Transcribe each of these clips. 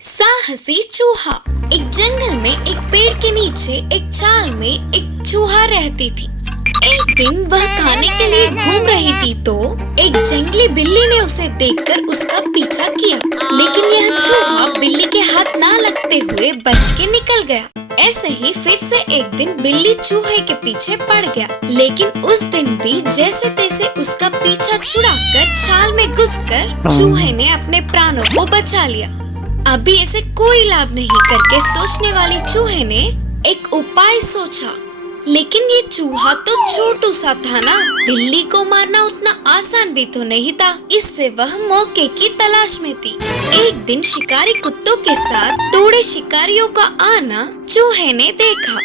साहसी चूहा। एक जंगल में एक पेड़ के नीचे एक चाल में एक चूहा रहती थी। एक दिन वह खाने के लिए घूम रही थी तो एक जंगली बिल्ली ने उसे देखकर उसका पीछा किया, लेकिन यह चूहा बिल्ली के हाथ ना लगते हुए बच के निकल गया। ऐसे ही फिर से एक दिन बिल्ली चूहे के पीछे पड़ गया, लेकिन उस दिन भी जैसे तैसे उसका पीछा छुड़ाकर छाल में घुसकर चूहे ने अपने प्राणों को बचा लिया। अभी ऐसे कोई लाभ नहीं करके सोचने वाली चूहे ने एक उपाय सोचा, लेकिन ये चूहा तो छोटू सा था ना, बिल्ली को मारना उतना आसान भी तो नहीं था। इससे वह मौके की तलाश में थी। एक दिन शिकारी कुत्तों के साथ थोड़े शिकारियों का आना चूहे ने देखा।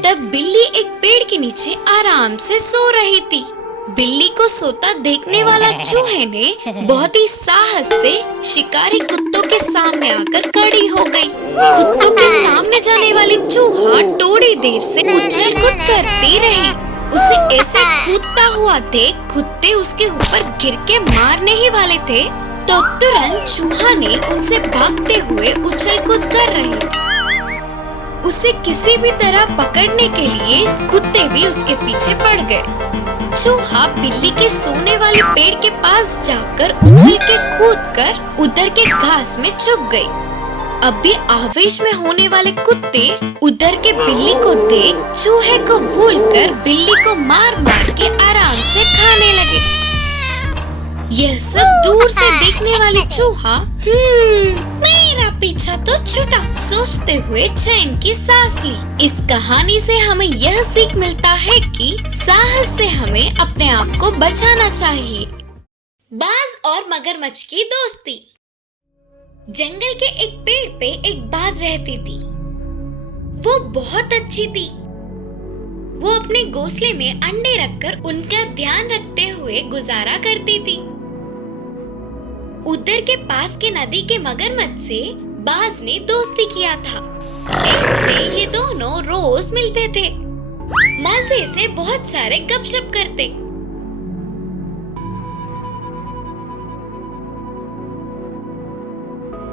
तब बिल्ली एक पेड़ के नीचे आराम से सो रही थी। बिल्ली को सोता देखने वाला चूहे ने बहुत ही साहस से शिकारी कुत्तों के सामने आकर खड़ी हो गई। कुत्तों के सामने जाने वाली चूहा थोड़ी देर से उछल कूद करती रही। उसे ऐसे कूदता हुआ देख कुत्ते उसके ऊपर गिर के मारने ही वाले थे तो तुरंत चूहा ने उनसे भागते हुए उछल कूद कर रहे थे। उसे किसी भी तरह पकड़ने के लिए कुत्ते भी उसके पीछे पड़ गए। चूहा बिल्ली के सोने वाले पेड़ के पास जाकर उछल के कूदकर उधर के घास में छुप गई। अभी आवेश में होने वाले कुत्ते उधर के बिल्ली को देख चूहे को भूलकर बिल्ली को मार मार के आराम से खाने लगे। यह सब दूर से देखने वाले चूहा मेरा पीछा तो छूटा सोचते हुए चैन की सांस ली। इस कहानी से हमें यह सीख मिलता है कि साहस से हमें अपने आप को बचाना चाहिए। बाज और मगरमच्छ की दोस्ती। जंगल के एक पेड़ पे एक बाज रहती थी। वो बहुत अच्छी थी। वो अपने घोंसले में अंडे रखकर उनका ध्यान रखते हुए गुजारा करती थी। उधर के पास के नदी के मगरमच्छ से बाज ने दोस्ती किया था। इससे ये दोनों रोज मिलते थे, मजे से बहुत सारे गपशप करते।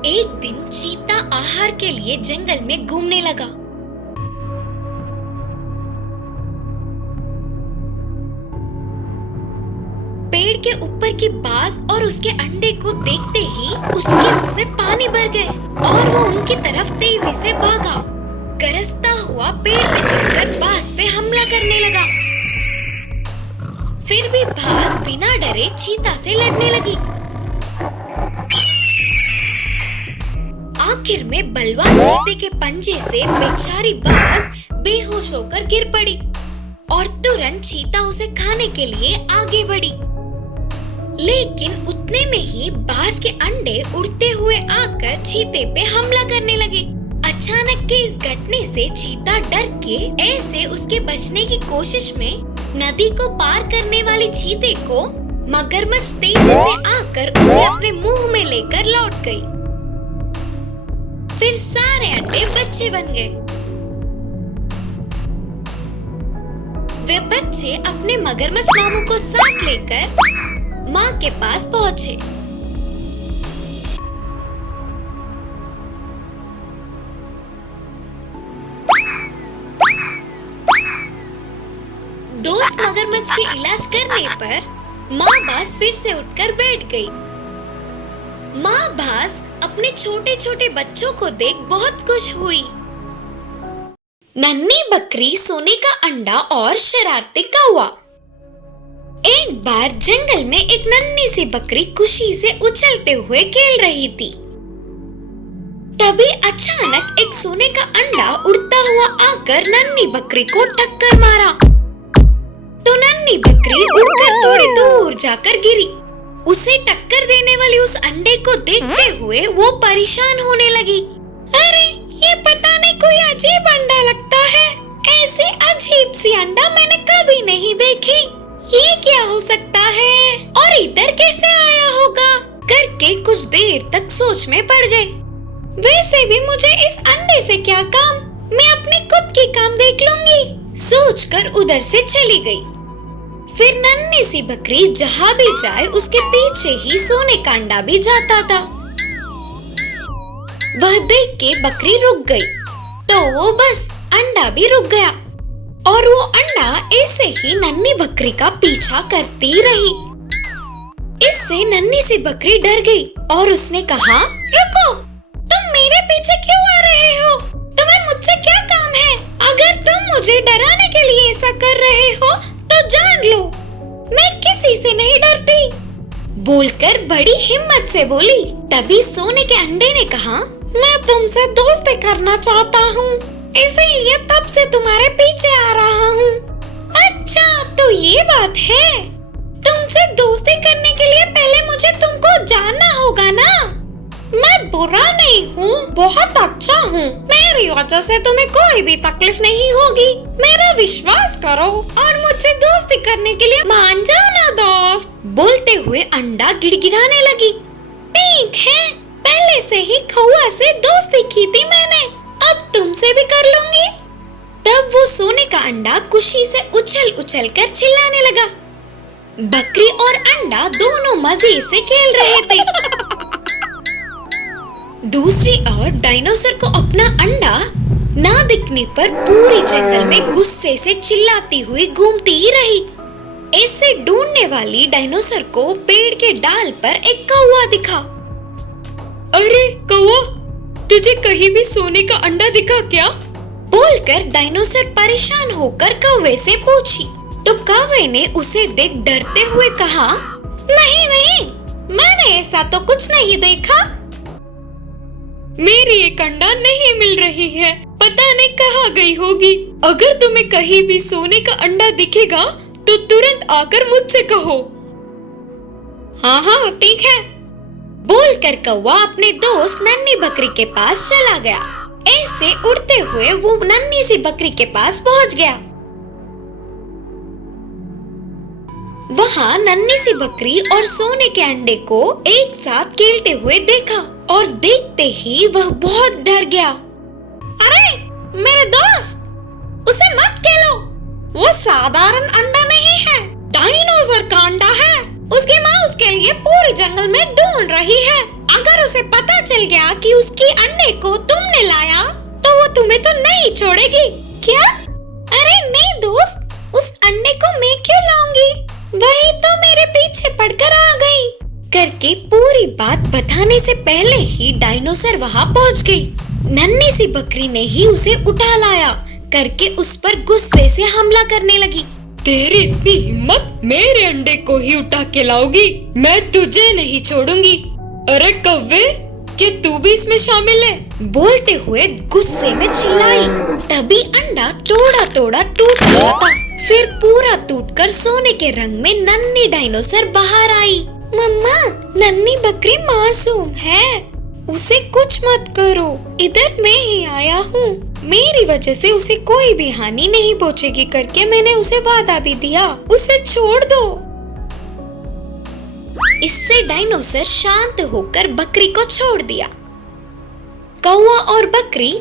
एक दिन चीता आहार के लिए जंगल में घूमने लगा। पेड़ के ऊपर की बाज और उसके अंडे को देखते ही उसके मुंह में पानी भर गए और वो उनकी तरफ तेजी से भागा। गरजता हुआ पेड़ पे चढ़कर बाज पे हमला करने लगा। फिर भी बाज बिना डरे चीता से लड़ने लगी। आखिर में बलवान चीते के पंजे से बेचारी बाज बेहोश होकर गिर पड़ी और तुरंत चीता उसे खाने के लिए आगे बढ़ी। लेकिन उतने में ही बाज के अंडे उड़ते हुए आकर चीते पे हमला करने लगे। अचानक के इस घटने से चीता डर के ऐसे उसके बचने की कोशिश में नदी को पार करने वाले चीते को मगरमच्छ तेजी से आकर उसे अपने मुंह में लेकर लौट गई। फिर सारे अंडे बच्चे बन गए। वे बच्चे अपने मगरमच्छ मामू को साथ लेकर माँ के पास पहुँचे। दोस्त मगरमच्छ के इलाज करने पर माँ बाज फिर से उठकर बैठ गई। माँ बाज अपने छोटे छोटे बच्चों को देख बहुत खुश हुई। नन्ही बकरी, सोने का अंडा और शरारती कौवा। एक बार जंगल में एक नन्ही सी बकरी खुशी से उछलते हुए खेल रही थी। तभी अचानक एक सोने का अंडा उड़ता हुआ आकर नन्ही बकरी को टक्कर मारा तो नन्ही बकरी उड़कर थोड़ी दूर जाकर गिरी। उसे टक्कर देने वाली उस अंडे को देखते हुए वो परेशान होने लगी। अरे ये पता नहीं कोई अजीब अंडा लगता है। ऐसे अजीब सी अंडा मैंने कभी नहीं देखी। ये क्या हो सकता है और इधर कैसे आया होगा करके कुछ देर तक सोच में पड़ गए। वैसे भी मुझे इस अंडे से क्या काम, मैं अपने खुद की काम देख लूंगी सोचकर उधर से चली गई। फिर नन्ही सी बकरी जहाँ भी जाए उसके पीछे ही सोने का अंडा भी जाता था। वह देख के बकरी रुक गई, तो बस अंडा भी रुक गया और वो अंडा ऐसे ही नन्ही बकरी का पीछा करती रही। इससे नन्ही सी बकरी डर गई और उसने कहा, रुको, तुम मेरे पीछे क्यों आ रहे हो? तुम्हें मुझसे क्या काम है? अगर तुम मुझे डराने के लिए ऐसा कर रहे हो तो जान लो, मैं किसी से नहीं डरती, बोलकर बड़ी हिम्मत से बोली। तभी सोने के अंडे ने कहा, मैं तुमसे दोस्ती करना चाहता हूँ, इसीलिए तब से तुम्हारे पीछे आ रहा हूँ। अच्छा, तो ये बात है। तुमसे दोस्ती करने के लिए पहले मुझे तुमको जानना होगा ना। मैं बुरा नहीं हूँ, बहुत अच्छा हूँ। मेरी वजह से तुम्हें कोई भी तकलीफ नहीं होगी। मेरा विश्वास करो और मुझसे दोस्ती करने के लिए मान जाओ ना दोस्त। बोलते हुए अंडा गिड़गिड़ाने लगी। ठीक है, पहले से ही कौवा से दोस्ती की थी मैंने, अब तुमसे भी कर लूंगी। तब वो सोने का अंडा खुशी से उछल उछल कर चिल्लाने लगा। बकरी और अंडा दोनों मजे से खेल रहे थे। दूसरी ओर डायनासोर को अपना अंडा ना दिखने पर पूरी जंगल में गुस्से से चिल्लाती हुई घूमती ही रही। ऐसे ढूंढने वाली डायनासोर को पेड़ के डाल पर एक कौवा दिखा। अरे कौवा, तुझे कहीं भी सोने का अंडा दिखा क्या? बोलकर डायनासोर परेशान होकर कौवे से पूछी। तो कौवे ने उसे देख डरते हुए कहा, नहीं नहीं, मैंने ऐसा तो कुछ नहीं देखा। मेरी एक अंडा नहीं मिल रही है, पता नहीं कहाँ गई होगी। अगर तुम्हें कहीं भी सोने का अंडा दिखेगा तो तुरंत आकर मुझसे कहो। हाँ हाँ ठीक है, बोलकर कौवा अपने दोस्त नन्ही बकरी के पास चला गया। ऐसे उड़ते हुए वो नन्ही सी बकरी के पास पहुंच गया। वहाँ नन्ही सी बकरी और सोने के अंडे को एक साथ खेलते हुए देखा और देखते ही वह बहुत डर गया। अरे मेरे दोस्त, उसे मत खेलो, वो साधारण अंडा नहीं है, डायनासोर का अंडा है। उसकी माँ उसके लिए पूरे जंगल में ढूंढ रही है। अगर उसे पता चल गया कि उसके अंडे को तुमने लाया तो वो तुम्हें तो नहीं छोड़ेगी। क्या? अरे नहीं दोस्त, उस अंडे को मैं क्यों लाऊंगी? वही तो मेरे पीछे पड़कर आ गई। करके पूरी बात बताने से पहले ही डायनासोर वहाँ पहुँच गई। नन्ही सी बकरी ने ही उसे उठा लाया करके उस पर गुस्से से हमला करने लगी। तेरी इतनी हिम्मत, मेरे अंडे को ही उठा के लाओगी? मैं तुझे नहीं छोड़ूंगी। अरे कौवे, क्या तू भी इसमें शामिल है? बोलते हुए गुस्से में चिल्लाई। तभी अंडा थोड़ा थोड़ा टूट गया था, फिर पूरा टूटकर सोने के रंग में नन्ही डायनासोर बाहर आई। मम्मा, नन्ही बकरी मासूम है, उसे कुछ मत करो, इधर मैं ही आया हूँ, मेरी वजह से उसे कोई भी हानि नहीं पहुँचेगी करके मैंने उसे वादा भी दिया, उसे छोड़ दो। इससे डायनासोर शांत होकर बकरी को छोड़ दिया। कौवा और बकरी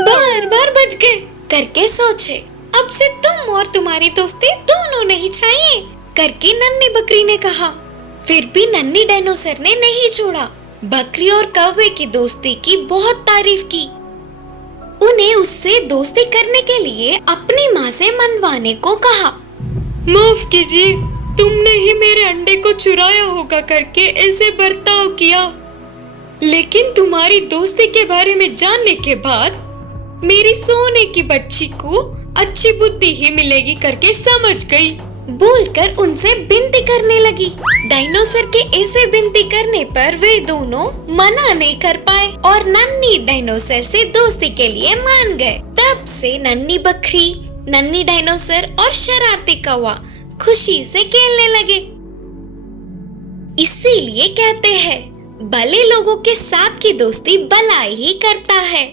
बार बार बच गए करके सोचे, अब से तुम और तुम्हारी दोस्ती दोनों नहीं चाहिए करके नन्ही बकरी ने कहा। फिर भी नन्ही डायनासोर ने नहीं छोड़ा, बकरी और कौवे की दोस्ती की बहुत तारीफ की। उन्हें उससे दोस्ती करने के लिए अपनी माँ से मनवाने को कहा। माफ कीजिए, तुमने ही मेरे अंडे को चुराया होगा करके ऐसे बर्ताव किया, लेकिन तुम्हारी दोस्ती के बारे में जानने के बाद मेरी सोने की बच्ची को अच्छी बुद्धि ही मिलेगी करके समझ गई, बोलकर उनसे विनती करने लगी। डायनासोर के ऐसे विनती करने पर वे दोनों मना नहीं कर पाए और नन्ही डायनासोर से दोस्ती के लिए मान गए। तब से नन्ही बकरी, नन्ही डायनासोर और शरारती कौवा खुशी से खेलने लगे। इसीलिए कहते हैं, भले लोगों के साथ की दोस्ती भलाई ही करता है।